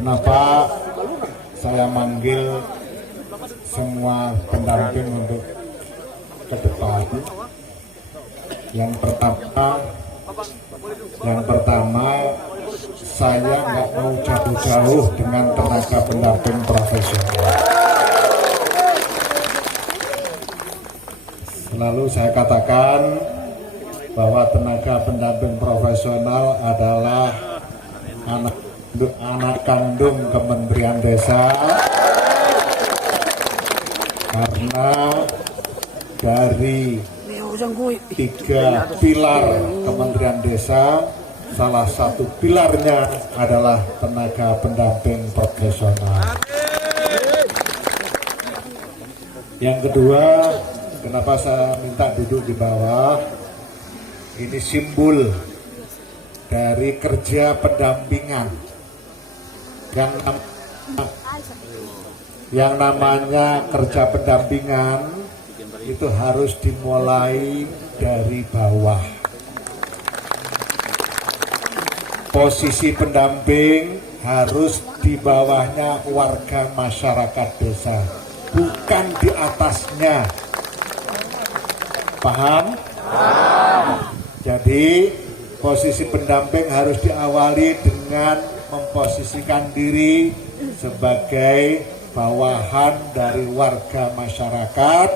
Kenapa saya manggil semua pendamping untuk ke depan? Yang pertama, saya nggak mau jauh-jauh dengan tenaga pendamping profesional. Selalu saya katakan bahwa tenaga pendamping profesional adalah anak kandung Kementerian Desa, karena dari 3 pilar Kementerian Desa, salah satu pilarnya adalah tenaga pendamping profesional. Yang kedua, kenapa saya minta duduk di bawah? Ini simbol dari kerja pendampingan. Yang namanya kerja pendampingan itu harus dimulai dari bawah. Posisi pendamping harus di bawahnya warga masyarakat desa, bukan di atasnya. Paham? Jadi posisi pendamping harus diawali dengan memposisikan diri sebagai bawahan dari warga masyarakat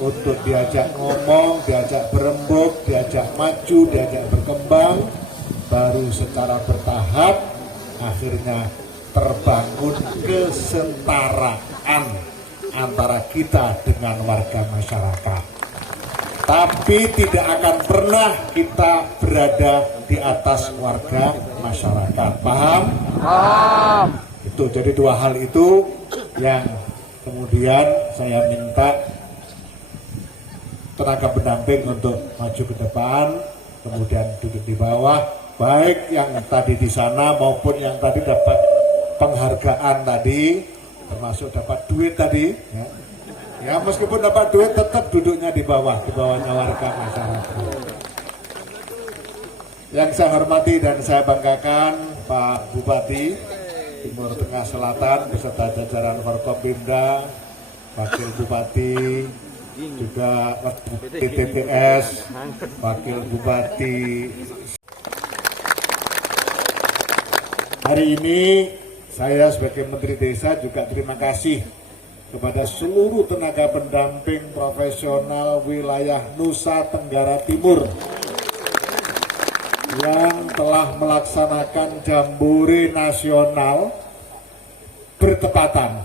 untuk diajak ngomong, diajak berembuk, diajak maju, diajak berkembang, baru secara bertahap akhirnya terbangun kesetaraan antara kita dengan warga masyarakat. Tapi tidak akan pernah kita berada di atas warga masyarakat. Paham? Paham. Itu jadi 2 hal itu yang kemudian saya minta tenaga pendamping untuk maju ke depan, kemudian duduk di bawah, baik yang tadi di sana maupun yang tadi dapat penghargaan tadi, termasuk dapat duit tadi. Ya meskipun dapat duit tetap duduknya di bawahnya warga masyarakat. Yang saya hormati dan saya banggakan Pak Bupati Timur Tengah Selatan beserta jajaran Forkopimda, Wakil Bupati, juga Bupati TTS, Wakil Bupati. Hari ini saya sebagai Menteri Desa juga terima kasih kepada seluruh tenaga pendamping profesional wilayah Nusa Tenggara Timur yang telah melaksanakan jambore nasional bertepatan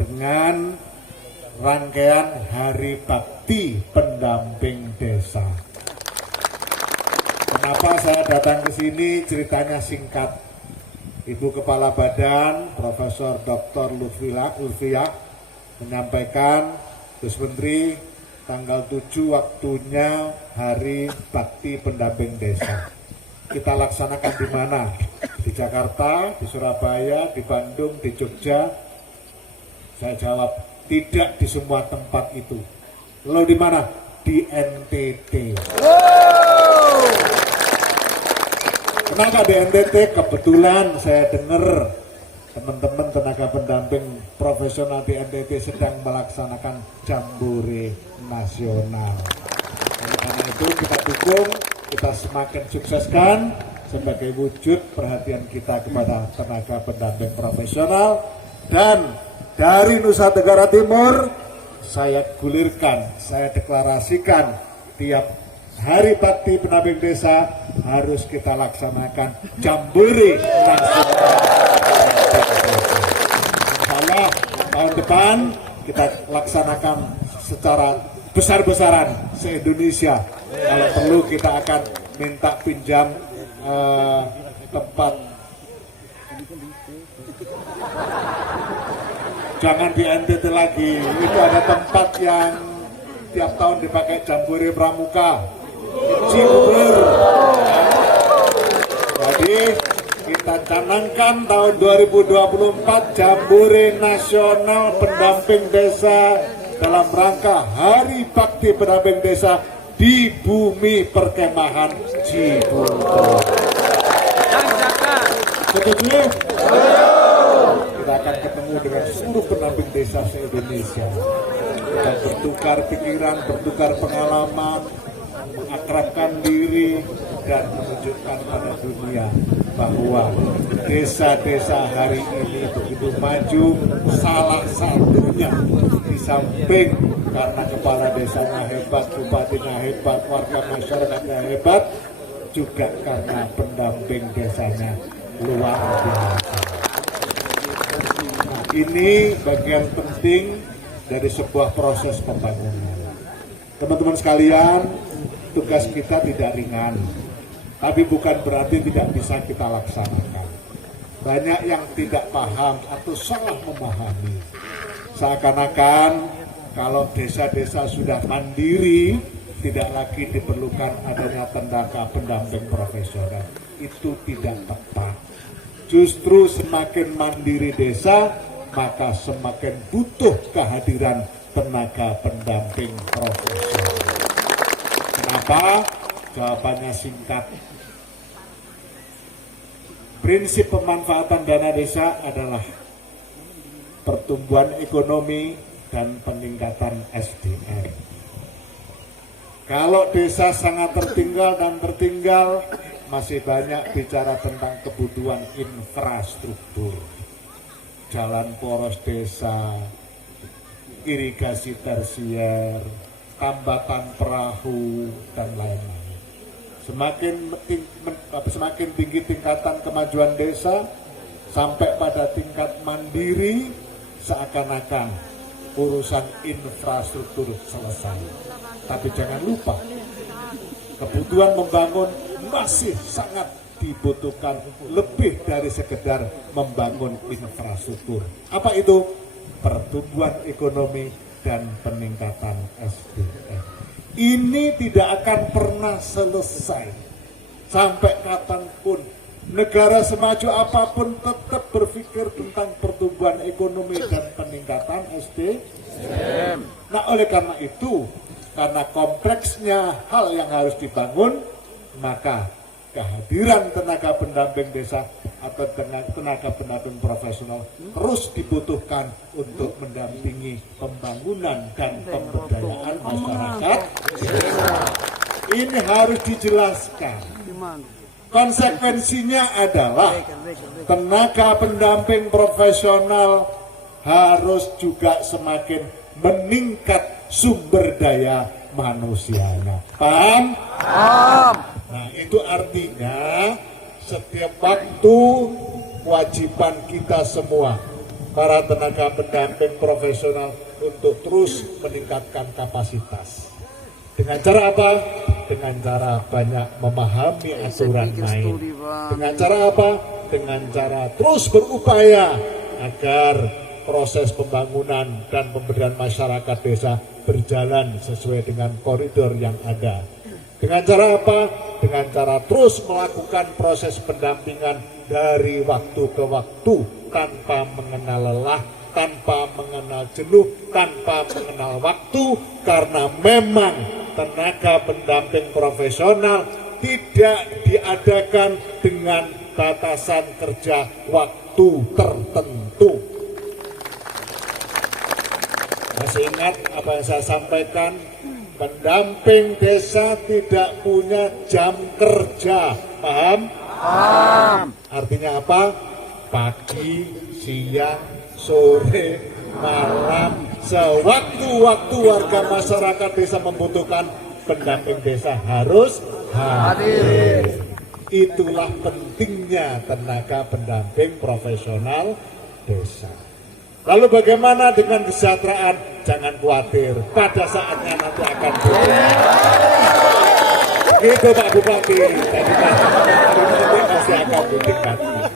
dengan rangkaian Hari Bakti Pendamping Desa. Kenapa saya datang ke sini? Ceritanya singkat. Ibu Kepala Badan, Profesor Dr. Lutfiah menyampaikan, Gus Menteri, tanggal 7 waktunya Hari Bakti Pendamping Desa. Kita laksanakan di mana? Di Jakarta, di Surabaya, di Bandung, di Jogja. Saya jawab, tidak di semua tempat itu. Lalu di mana? Di NTT. Kenapa di NTT? Kebetulan saya dengar teman-teman tenaga pendamping profesional di NTT sedang melaksanakan jambore nasional. Oleh karena itu kita dukung, kita semakin sukseskan sebagai wujud perhatian kita kepada tenaga pendamping profesional. Dan dari Nusa Tenggara Timur saya gulirkan, saya deklarasikan tiap Hari Bakti Pendamping Desa harus kita laksanakan jambore nasional. Insyaallah tahun depan kita laksanakan secara besar-besaran se-Indonesia. Kalau perlu kita akan minta pinjam tempat, jangan di NTT lagi, itu ada tempat yang tiap tahun dipakai jambore pramuka, Cibubur. Jadi kita canangkan tahun 2024 jambore nasional pendamping desa dalam rangka Hari Bakti Pendamping Desa di bumi perkemahan Cibubur. Setuju? bertemu dengan seluruh pendamping desa se-Indonesia. Kita bertukar pikiran, bertukar pengalaman, mengakrabkan diri, dan menunjukkan pada dunia bahwa desa-desa hari ini begitu maju. Salah satunya di samping karena kepala desanya hebat, bupatinya hebat, warga masyarakatnya hebat, juga karena pendamping desanya luar biasa. Nah, ini bagian penting dari sebuah proses pembangunan. Teman-teman sekalian, tugas kita tidak ringan, tapi bukan berarti tidak bisa kita laksanakan. Banyak yang tidak paham atau salah memahami. Seakan-akan kalau desa-desa sudah mandiri, tidak lagi diperlukan adanya tenaga pendamping profesional. Itu tidak tepat. Justru semakin mandiri desa, maka semakin butuh kehadiran tenaga pendamping profesional. Kenapa? Jawabannya singkat. Prinsip pemanfaatan dana desa adalah pertumbuhan ekonomi dan peningkatan SDM. Kalau desa sangat tertinggal dan tertinggal, masih banyak bicara tentang kebutuhan infrastruktur. Jalan poros desa, irigasi tersier, tambatan perahu, dan lain-lain. Semakin tinggi tingkatan kemajuan desa, sampai pada tingkat mandiri, seakan-akan urusan infrastruktur selesai. Tapi jangan lupa, kebutuhan membangun masih sangat dibutuhkan lebih dari sekedar membangun infrastruktur. Apa itu? Pertumbuhan ekonomi dan peningkatan SDM. Ini tidak akan pernah selesai. Sampai kapanpun, negara semaju apapun tetap berpikir tentang pertumbuhan ekonomi dan peningkatan SDM. Nah, oleh karena itu, karena kompleksnya hal yang harus dibangun, maka kehadiran tenaga pendamping desa atau tenaga pendamping profesional terus dibutuhkan untuk mendampingi pembangunan dan pemberdayaan masyarakat desa. Ini harus dijelaskan. Konsekuensinya adalah tenaga pendamping profesional harus juga semakin meningkat sumber daya manusianya. Paham? Paham. Nah, itu artinya setiap waktu kewajiban kita semua, para tenaga pendamping profesional, untuk terus meningkatkan kapasitas. Dengan cara apa? Dengan cara banyak memahami aturan main. Dengan cara apa? Dengan cara terus berupaya agar proses pembangunan dan pemberdayaan masyarakat desa berjalan sesuai dengan koridor yang ada. Dengan cara apa? Dengan cara terus melakukan proses pendampingan dari waktu ke waktu tanpa mengenal lelah, tanpa mengenal jenuh, tanpa mengenal waktu, karena memang tenaga pendamping profesional tidak diadakan dengan batasan kerja waktu tertentu. Masih ingat apa yang saya sampaikan? Pendamping desa tidak punya jam kerja, paham? Paham. Artinya apa? Pagi, siang, sore, malam, sewaktu-waktu warga masyarakat desa membutuhkan, pendamping desa harus hadir. Itulah pentingnya tenaga pendamping profesional desa. Lalu bagaimana dengan kesejahteraan? Jangan khawatir, pada saatnya nanti akan berubah. Gitu Pak Bupati, pasti akan ditingkatkan.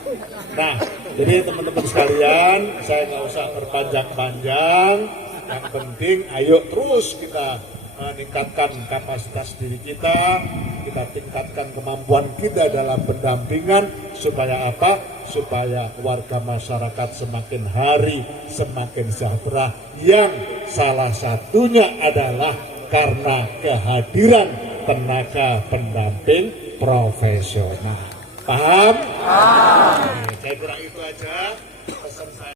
Nah, jadi teman-teman sekalian, saya nggak usah berpanjang-panjang. Yang penting, ayo terus kita meningkatkan kapasitas diri kita tingkatkan kemampuan kita dalam pendampingan, supaya apa? Supaya warga masyarakat semakin hari semakin sejahtera, yang salah satunya adalah karena kehadiran tenaga pendamping profesional. Paham? Paham. Saya kira itu aja pesan saya.